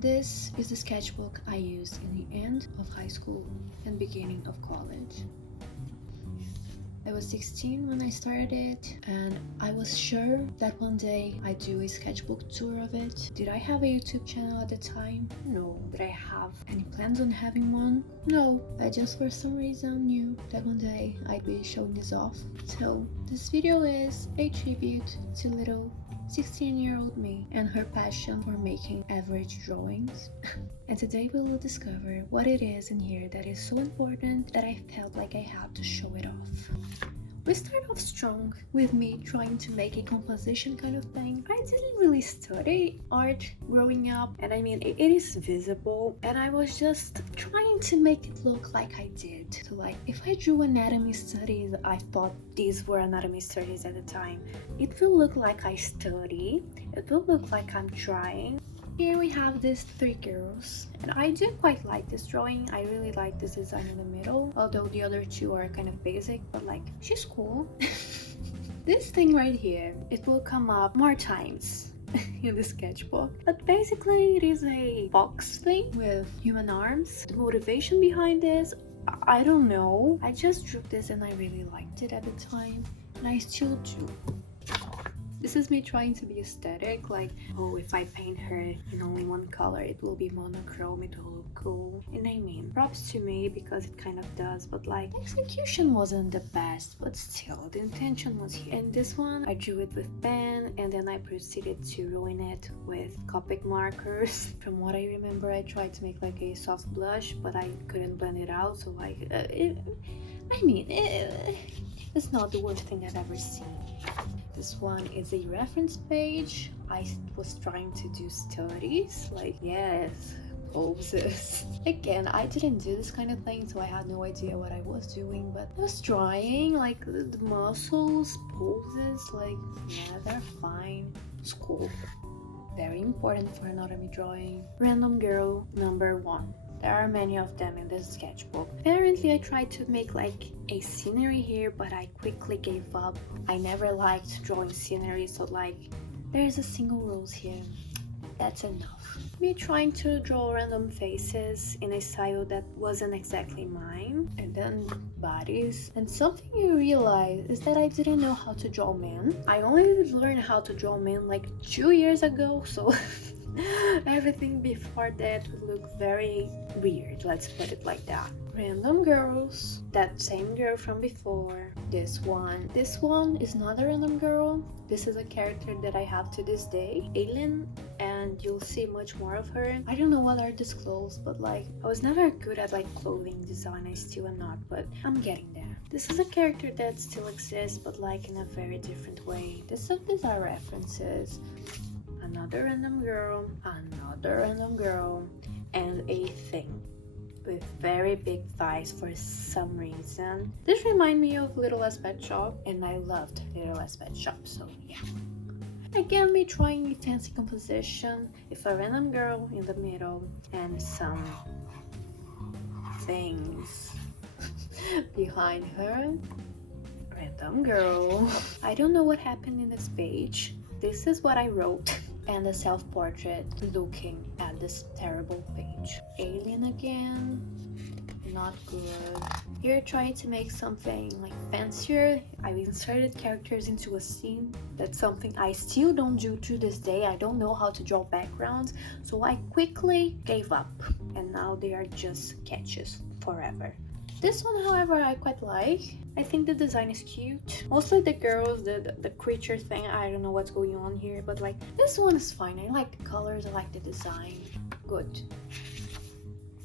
This is the sketchbook I used in the end of high school and beginning of college. I was 16 when I started it, and I was sure that one day I'd do a sketchbook tour of it. Did I have a YouTube channel at the time? No. Did I have any plans on having one? No. I just for some reason knew that one day I'd be showing this off. So this video is a tribute to little 16-year-old me and her passion for making average drawings. And today we will discover what it is in here that is so important that I felt like I had to show it off. We start off strong with me trying to make a composition kind of thing. I didn't really study art growing up, and I mean it is visible, and I was just trying to make it look like I did. So like if I drew anatomy studies, I thought these were anatomy studies at the time. It will look like I study, it will look like I'm trying. Here we have these three girls, and I do quite like this drawing. I really like this design in the middle, although the other two are kind of basic, but like, she's cool. This thing right here, it will come up more times in the sketchbook, but basically it is a box thing with human arms. The motivation behind this, I don't know. I just drew this and I really liked it at the time, and I still do. This is me trying to be aesthetic, like, oh, if I paint her in only one color, it will be monochrome, it will look cool. And I mean, props to me because it kind of does, but like, execution wasn't the best, but still, the intention was here. And this one, I drew it with pen, and then I proceeded to ruin it with Copic markers. From what I remember, I tried to make like a soft blush, but I couldn't blend it out, so like, it's not the worst thing I've ever seen. This one is a reference page. I was trying to do studies, like, yes, poses. Again, I didn't do this kind of thing, so I had no idea what I was doing, but I was trying, like, the muscles, poses, like, yeah, they're fine. It's cool. Very important for anatomy drawing. Random girl number 1. There are many of them in this sketchbook. Apparently I tried to make like a scenery here, but I quickly gave up. I never liked drawing scenery, so like there's a single rose here. That's enough. Me trying to draw random faces in a style that wasn't exactly mine, and then bodies. And something you realize is that I didn't know how to draw men. I only learned how to draw men like 2 years ago, so everything before that would look very weird, let's put it like that. Random girls, that same girl from before. This one is not a random girl. This is a character that I have to this day, Alien, and you'll see much more of her. I don't know what are disclosed, but like I was never good at like clothing design. I still am not, but I'm getting there. This is a character that still exists, but like in a very different way. These are references. Another random girl, and a thing with very big thighs for some reason. This reminds me of Little Pet Shop, and I loved Little Pet Shop, so yeah. Again, me trying a fancy composition with a random girl in the middle and some things behind her. Random girl. I don't know what happened in this page. This is what I wrote. And a self-portrait looking at this terrible page. Alien again, not good. Here trying to make something like fancier. I've inserted characters into a scene. That's something I still don't do to this day. I don't know how to draw backgrounds, so I quickly gave up. And now they are just sketches forever. This one, however, I quite like. I think the design is cute. Mostly the girls, the creature thing, I don't know what's going on here, but like this one is fine. I like the colors, I like the design. Good.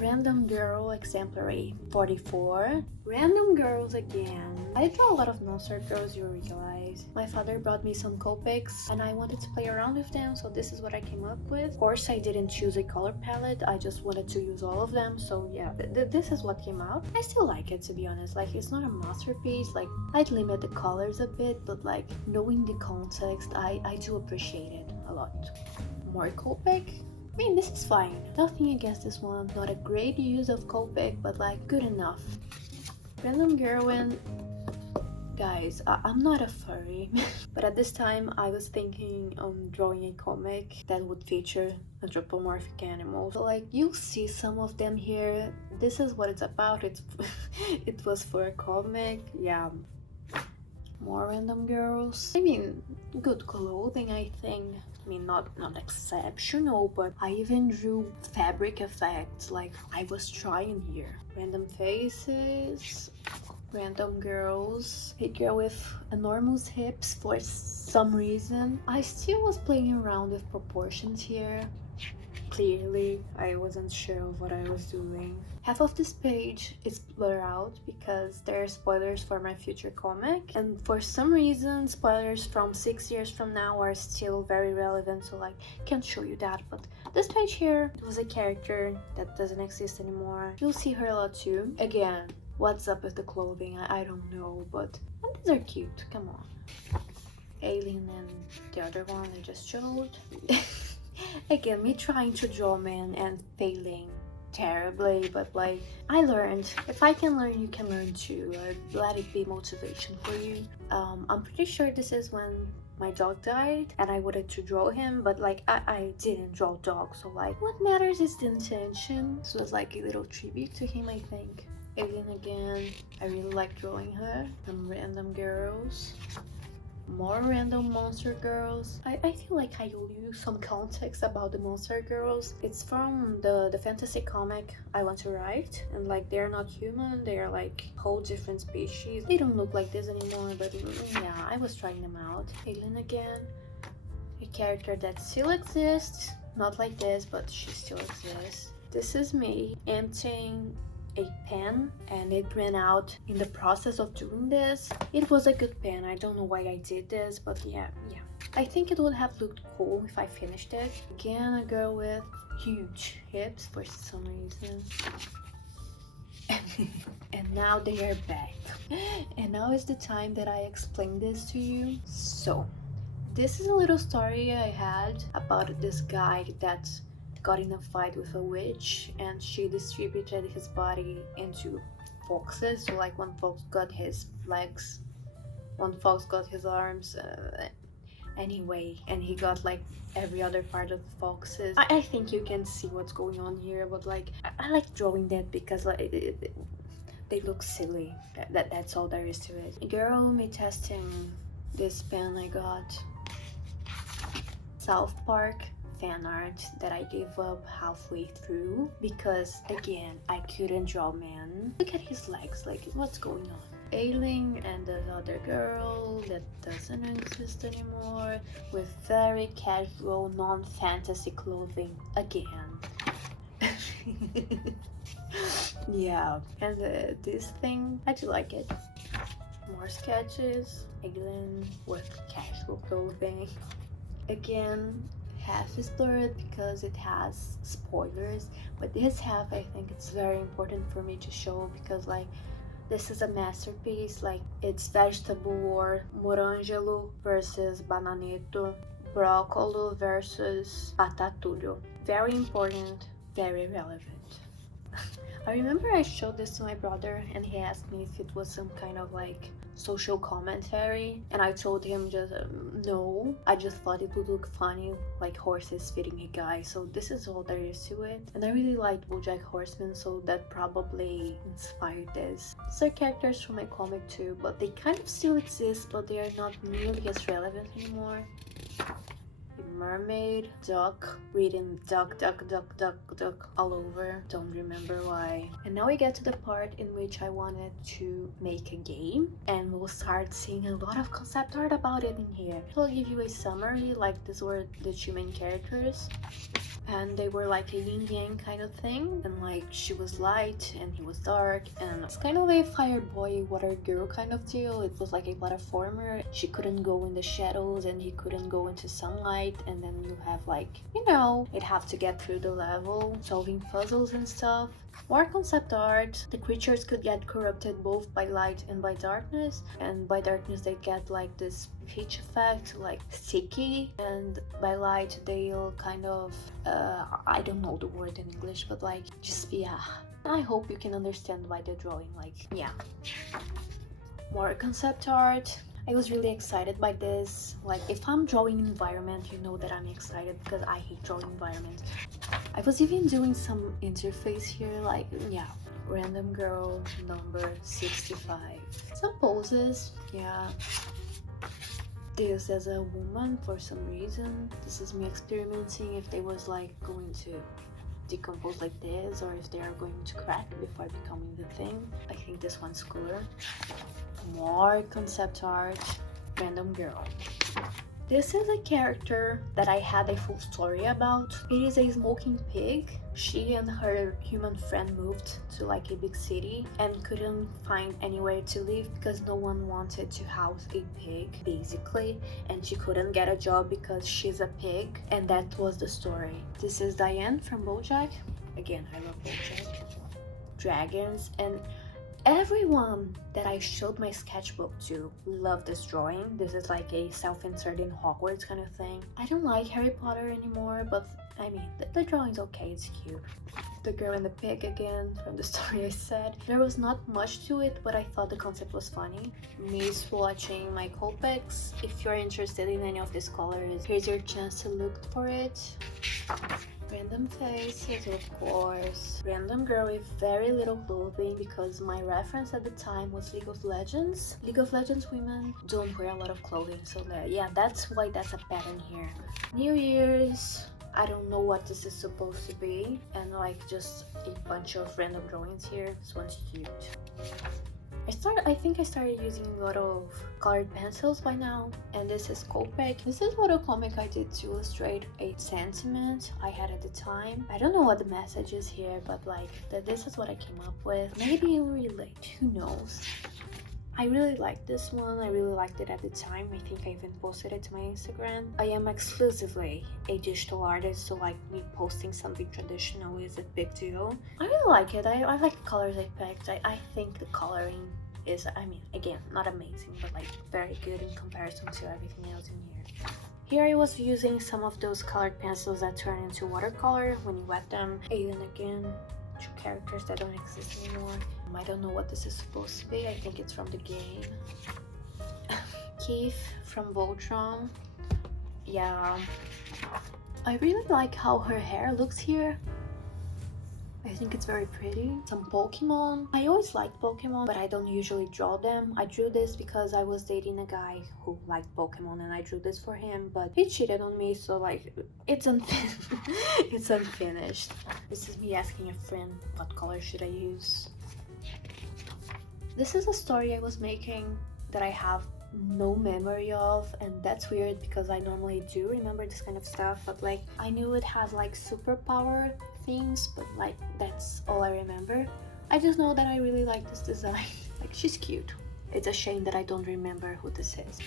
Random girl exemplary 44. Random girls again. I draw a lot of monster girls, you realize. My father brought me some Copics and I wanted to play around with them, so this is what I came up with. Of course, I didn't choose a color palette. I just wanted to use all of them, so yeah, this is what came out. I still like it, to be honest. Like, it's not a masterpiece. Like, I'd limit the colors a bit, but like knowing the context, I do appreciate it a lot. More Copic. I mean, this is fine. Nothing against this one. Not a great use of Copic, but like good enough. Random girl and Guys, I'm not a furry, but at this time I was thinking on drawing a comic that would feature anthropomorphic animals. So, like, you'll see some of them here. This is what it's about. It was for a comic. Yeah, more random girls. I mean, good clothing, I think. I mean, not exceptional, but I even drew fabric effects. Like, I was trying here. Random faces, random girls, a girl with enormous hips for some reason. I still was playing around with proportions here. Clearly, I wasn't sure of what I was doing. Half of this page is blurred out because there are spoilers for my future comic, and for some reason spoilers from 6 years from now are still very relevant, so like can't show you that. But this page here was a character that doesn't exist anymore. You'll see her a lot too. Again, what's up with the clothing? I don't know, but these are cute. Come on. Alien and the other one I just showed. Again, me trying to draw man and failing terribly, but like I learned. If I can learn, you can learn too. Let it be motivation for you. I'm pretty sure this is when my dog died and I wanted to draw him, but like I didn't draw dog, so like what matters is the intention. This was like a little tribute to him, I think. Alien again. I really like drawing her. Some random girls. More random monster girls. I feel like I owe you some context about the monster girls. It's from the fantasy comic I want to write, and like they're not human, they're like whole different species. They don't look like this anymore, but yeah, I was trying them out. Alien again, a character that still exists, not like this, but she still exists. This is me emptying a pen, and it ran out in the process of doing this. It was a good pen. I don't know why I did this, but yeah. I think it would have looked cool if I finished it. Again, a girl with huge hips for some reason. And now they are back. And now is the time that I explain this to you. So, this is a little story I had about this guy that got in a fight with a witch, and she distributed his body into foxes. So like one fox got his legs, one fox got his arms, anyway, and he got like every other part of the foxes. I think you can see what's going on here, but like I like drawing that because like they look silly. That's all there is to it. A girl me testing this pen I got. South Park fan art that I gave up halfway through because again I couldn't draw man. Look at his legs, like what's going on? Ailing and the other girl that doesn't exist anymore with very casual non-fantasy clothing again. Yeah, and this thing I do like it. More sketches. Alien with casual clothing again. Half is blurred because it has spoilers, but this half I think it's very important for me to show because like this is a masterpiece. Like it's vegetable war, morangelo versus bananeto, broccolo versus patatulho. Very important, very relevant. I remember I showed this to my brother and he asked me if it was some kind of like social commentary, and I told him just no, I just thought it would look funny, like horses feeding a guy, so this is all there is to it. And I really liked BoJack Horseman, so that probably inspired this. These are characters from my comic too, but they kind of still exist, but they are not nearly as relevant anymore. Mermaid, duck, reading duck, duck, duck, duck, duck all over. Don't remember why. And now we get to the part in which I wanted to make a game, and we'll start seeing a lot of concept art about it in here. So I'll give you a summary, like these were the two main characters. And they were like a yin yang kind of thing, and like she was light and he was dark, and it's kind of a fire boy water girl kind of deal. It was like a platformer. She couldn't go in the shadows and he couldn't go into sunlight, and then you have like, you know, you'd have to get through the level solving puzzles and stuff. More concept art. The creatures could get corrupted both by light and by darkness, and by darkness they get like this pitch effect, like sticky, and by light they'll kind of I don't know the word in English, but like just yeah, I hope you can understand why they're drawing, like yeah. more concept art. I was really excited by this. Like, if I'm drawing environment, you know that I'm excited because I hate drawing environment. I was even doing some interface here, like, yeah, random girl number 65. Some poses, yeah. This as a woman for some reason. This is me experimenting if they was like going to decompose like this or if they are going to crack before becoming the thing. I think this one's cooler. More concept art. Random girl. This is a character that I had a full story about. It is a smoking pig. She and her human friend moved to like a big city and couldn't find anywhere to live because no one wanted to house a pig, basically. And she couldn't get a job because she's a pig. And that was the story. This is Diane from BoJack. Again, I love BoJack. Dragons. And everyone that I showed my sketchbook to loved this drawing. This is like a self-inserting Hogwarts kind of thing. I don't like Harry Potter anymore, but I mean, the drawing's okay, it's cute. The girl and the pig again, from the story I said. There was not much to it, but I thought the concept was funny. Me swatching my Copics. If you're interested in any of these colors, here's your chance to look for it. Random faces, of course. Random girl with very little clothing because my reference at the time was League of Legends. League of Legends women don't wear a lot of clothing, so yeah, that's why that's a pattern here. New Year's. I don't know what this is supposed to be, and like just a bunch of random drawings here. This one's cute. I think I started using a lot of colored pencils by now, and this is Copic. This is what a comic I did to illustrate a sentiment I had at the time. I don't know what the message is here, but like this is what I came up with. Maybe you'll relate, who knows? I really liked this one. I really liked it at the time. I think I even posted it to my Instagram. I am exclusively a digital artist, so like me posting something traditional is a big deal. I really like it. I like the colors I picked. I think the coloring is, I mean, again, not amazing, but like very good in comparison to everything else in here. Here I was using some of those colored pencils that turn into watercolor when you wet them. Alien again. Two characters that don't exist anymore. I don't know what this is supposed to be. I think it's from the game. Keith from Voltron. Yeah. I really like how her hair looks here. I think it's very pretty. Some Pokemon. I always liked Pokemon, but I don't usually draw them. I drew this because I was dating a guy who liked Pokemon and I drew this for him, but he cheated on me, so like, it's it's unfinished. This is me asking a friend, what color should I use? This is a story I was making that I have no memory of, and that's weird because I normally do remember this kind of stuff, but like, I knew it has like superpower things, but like that's all I remember. I just know that I really like this design. Like, she's cute. It's a shame that I don't remember who this is.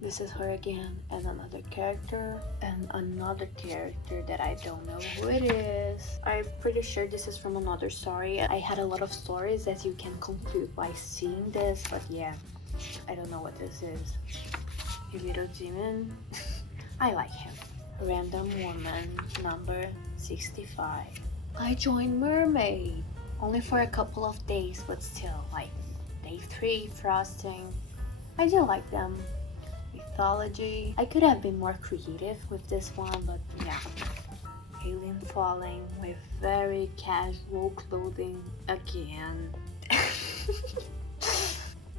This is her again, and another character that I don't know who it is. I'm pretty sure this is from another story. I had a lot of stories, as you can conclude by seeing this, but yeah, I don't know what this is. A little demon. I like him. Random woman number 65. I joined Mermaid only for a couple of days, but still, like day 3 frosting. I do like them. Mythology. I could have been more creative with this one, but yeah. Alien falling with very casual clothing again.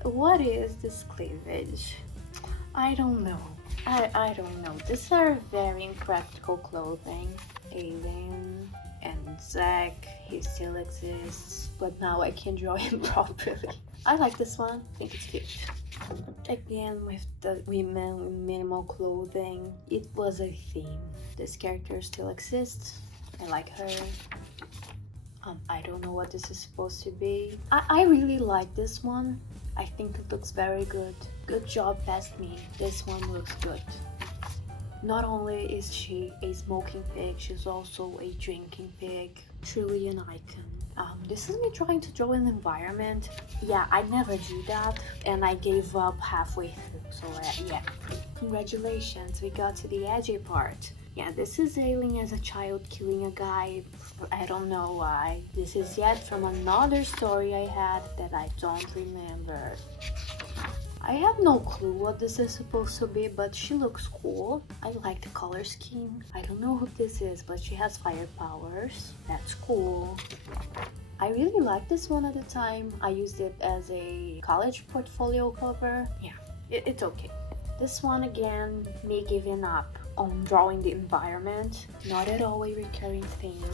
What is this cleavage? I don't know. I don't know. These are very impractical clothing. Alien and Zack, he still exists, but now I can draw him properly. I like this one. I think it's cute. Again, with the women with minimal clothing, it was a theme. This character still exists. I like her. I don't know what this is supposed to be. I really like this one. I think it looks very good. Good job, past me. This one looks good. Not only is she a smoking pig, she's also a drinking pig. Truly an icon. This is me trying to draw an environment. Yeah, I never do that, and I gave up halfway through, so yeah. Congratulations, we got to the edgy part. Yeah, this is Aileen as a child killing a guy. I don't know why. This is yet from another story I had that I don't remember. I have no clue what this is supposed to be, but she looks cool. I like the color scheme. I don't know who this is, but she has fire powers. That's cool. I really liked this one at the time. I used it as a college portfolio cover. Yeah, it's okay. This one again, me giving up on drawing the environment. Not at all a recurring theme.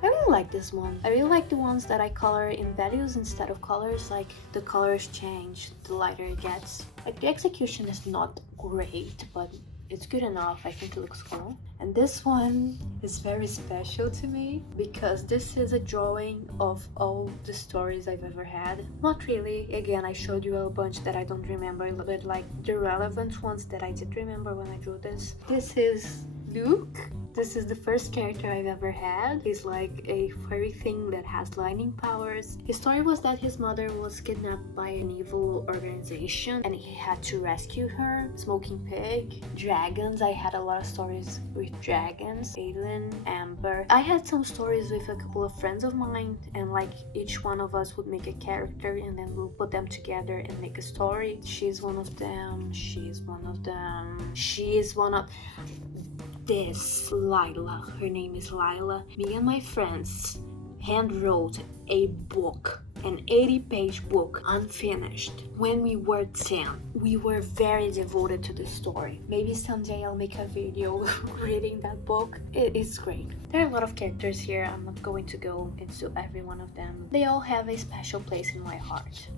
I really like this one. I really like the ones that I color in values instead of colors. Like the colors change the lighter it gets. Like the execution is not great, but it's good enough. I think it looks cool. And this one is very special to me because this is a drawing of all the stories I've ever had. Not really. Again, I showed you a bunch that I don't remember, but like the relevant ones that I did remember when I drew this. This is Luke. This is the first character I've ever had. He's like a furry thing that has lightning powers. His story was that his mother was kidnapped by an evil organization and he had to rescue her. Smoking pig, dragons. I had a lot of stories with dragons. Aiden, Amber. I had some stories with a couple of friends of mine, and like each one of us would make a character and then we'll put them together and make a story. She's one of them. She's one of them. She is one of... This Lila, her name is Lila. Me and my friends hand wrote a book, an 80-page book, unfinished, when we were 10. We were very devoted to the story. Maybe someday I'll make a video reading that book. It's great. There are a lot of characters here. I'm not going to go into every one of them. They all have a special place in my heart.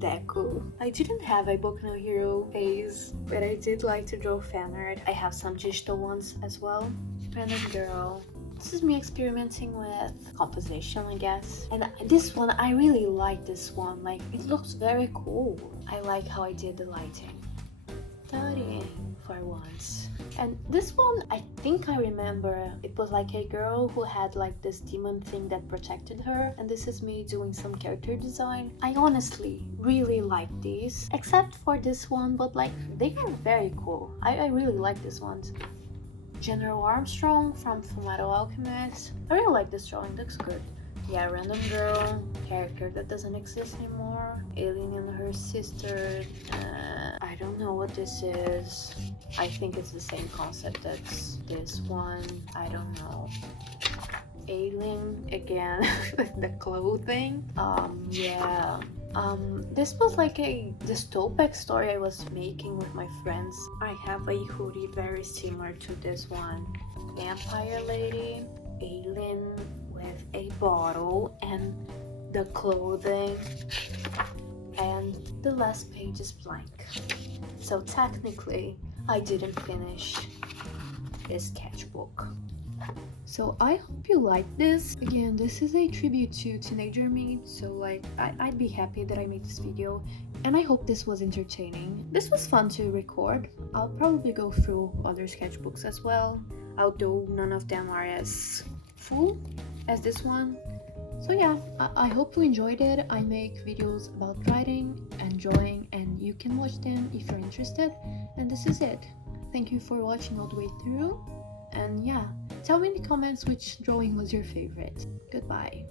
That cool. I didn't have a Boku no Hero phase, but I did like to draw fan art. I have some digital ones as well. Random girl. This is me experimenting with composition, I guess. And this one, I really like this one. Like, it looks very cool. I like how I did the lighting. Studying for once. And this one, I think I remember, it was like a girl who had like this demon thing that protected her, and this is me doing some character design. I honestly really like these, except for this one, but like they are very cool. I really like this one. General Armstrong from Fullmetal Alchemist. I really like this drawing, looks good. Yeah, random girl, character that doesn't exist anymore. Alien and her sister. I don't know what this is. I think it's the same concept as this one. I don't know. Alien again with the clothing. Yeah. This was like a dystopic story I was making with my friends. I have a hoodie very similar to this one. Vampire lady, alien with a bottle and the clothing, and the last page is blank. So technically, I didn't finish this sketchbook. So I hope you like this. Again, this is a tribute to teenager me, so like I'd be happy that I made this video, and I hope this was entertaining. This was fun to record. I'll probably go through other sketchbooks as well, although none of them are as full as this one. So yeah, I hope you enjoyed it. I make videos about writing and drawing, and you can watch them if you're interested. And this is it. Thank you for watching all the way through. And yeah, tell me in the comments which drawing was your favorite. Goodbye.